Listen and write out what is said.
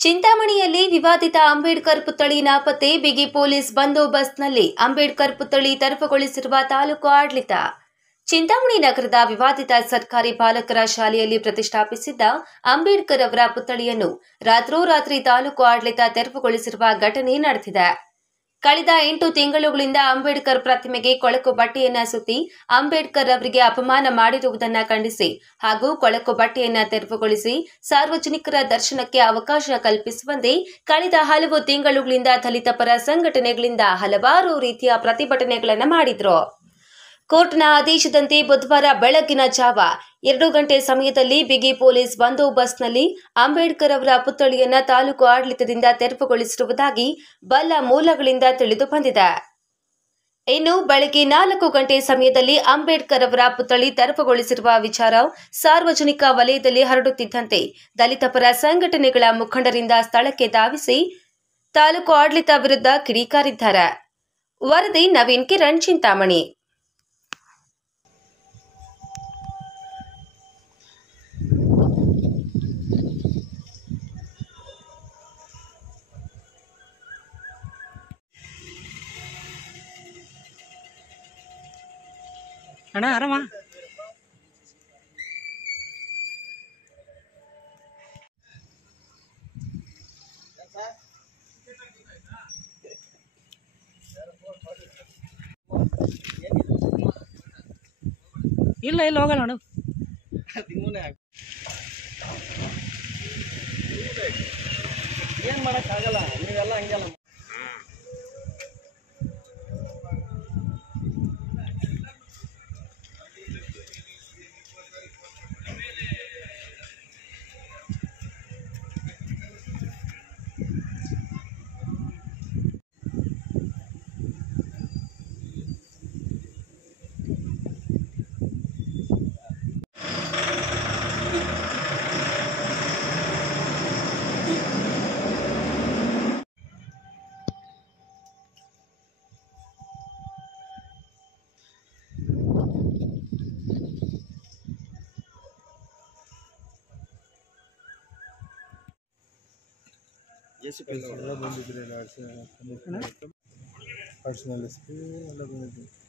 ಚಿಂತಾಮಣಿಯಲ್ಲಿ ವಿವಾದಿತ ಅಂಬೇಡ್ಕರ್ ಪುತ್ಥಳಿ ನಾಪತ್ತೆ, ಬಿಗಿ ಪೊಲೀಸ್ ಬಂದೋಬಸ್ತ್ನಲ್ಲಿ ಅಂಬೇಡ್ಕರ್ ಪುತ್ಥಳಿ ತೆರವುಗೊಳಿಸಿರುವ ತಾಲೂಕು ಆಡಳಿತ. ಚಿಂತಾಮಣಿ ನಗರದ ವಿವಾದಿತ ಸರ್ಕಾರಿ ಬಾಲಕರ ಶಾಲೆಯಲ್ಲಿ ಪ್ರತಿಷ್ಠಾಪಿಸಿದ್ದ ಅಂಬೇಡ್ಕರ್ ಅವರ ಪುತ್ಥಳಿಯನ್ನು ರಾತ್ರೋರಾತ್ರಿ ತಾಲೂಕು ಆಡಳಿತ ತೆರವುಗೊಳಿಸಿರುವ ಘಟನೆ ನಡೆದಿದೆ. ಕಳೆದ 8 ತಿಂಗಳುಗಳಿಂದ ಅಂಬೇಡ್ಕರ್ ಪ್ರತಿಮೆಗೆ ಕೊಳಕು ಬಟ್ಟೆಯನ್ನ ಸುತ್ತಿ ಅಂಬೇಡ್ಕರ್ ಅವರಿಗೆ ಅಪಮಾನ ಮಾಡಿರುವುದನ್ನು ಖಂಡಿಸಿ ಹಾಗೂ ಕೊಳಕು ಬಟ್ಟೆಯನ್ನ ತೆರವುಗೊಳಿಸಿ ಸಾರ್ವಜನಿಕರ ದರ್ಶನಕ್ಕೆ ಅವಕಾಶ ಕಲ್ಪಿಸುವಂತೆ ಕಳೆದ ಹಲವು ತಿಂಗಳುಗಳಿಂದ ದಲಿತ ಪರ ಸಂಘಟನೆಗಳಿಂದ ಹಲವಾರು ರೀತಿಯ ಪ್ರತಿಭಟನೆಗಳನ್ನು ಮಾಡಿದ್ರು. ಕೋರ್ಟ್ನ ಆದೇಶದಂತೆ ಬುಧವಾರ ಬೆಳಗಿನ ಜಾವ 2 ಗಂಟೆ ಸಮಯದಲ್ಲಿ ಬಿಗಿ ಪೊಲೀಸ್ ಬಂದೋಬಸ್ತ್ನಲ್ಲಿ ಅಂಬೇಡ್ಕರ್ ಅವರ ಪುತ್ಥಳಿಯನ್ನ ತಾಲೂಕು ಆಡಳಿತದಿಂದ ತೆರವುಗೊಳಿಸಿರುವುದಾಗಿ ಬಲ್ಲ ಮೂಲಗಳಿಂದ ತಿಳಿದು ಬಂದಿದೆ. ಇನ್ನು ಬೆಳಗ್ಗೆ 4 ಗಂಟೆ ಸಮಯದಲ್ಲಿ ಅಂಬೇಡ್ಕರ್ ಅವರ ಪುತ್ಥಳಿ ತೆರವುಗೊಳಿಸಿರುವ ವಿಚಾರ ಸಾರ್ವಜನಿಕ ವಲಯದಲ್ಲಿ ಹರಡುತ್ತಿದ್ದಂತೆ ದಲಿತ ಪರ ಸಂಘಟನೆಗಳ ಮುಖಂಡರಿಂದ ಸ್ಥಳಕ್ಕೆ ಧಾವಿಸಿ ತಾಲೂಕು ಆಡಳಿತ ವಿರುದ್ಧ ಕಿಡಿಕಾರಿದ್ದಾರೆ. ವರದಿ ನವೀನ್ ಕಿರಣ್, ಚಿಂತಾಮಣಿ. ಅಣ್ಣ ಆರಾಮ ಇಲ್ಲ ಇಲ್ಲ ಹೋಗಲ್ಲ ಅಣ್ಣ. ಏನ್ ಮಾಡಕ್ಕಾಗಲ್ಲ, ನೀವೆಲ್ಲ ಹಂಗೆಲ್ಲ. ಎಲ್ಲ ಬಂದಿದ್ರೆ ಪರ್ಸನಲ್ ಎಲ್ಲ ಬಂದಿದ್ದೆ.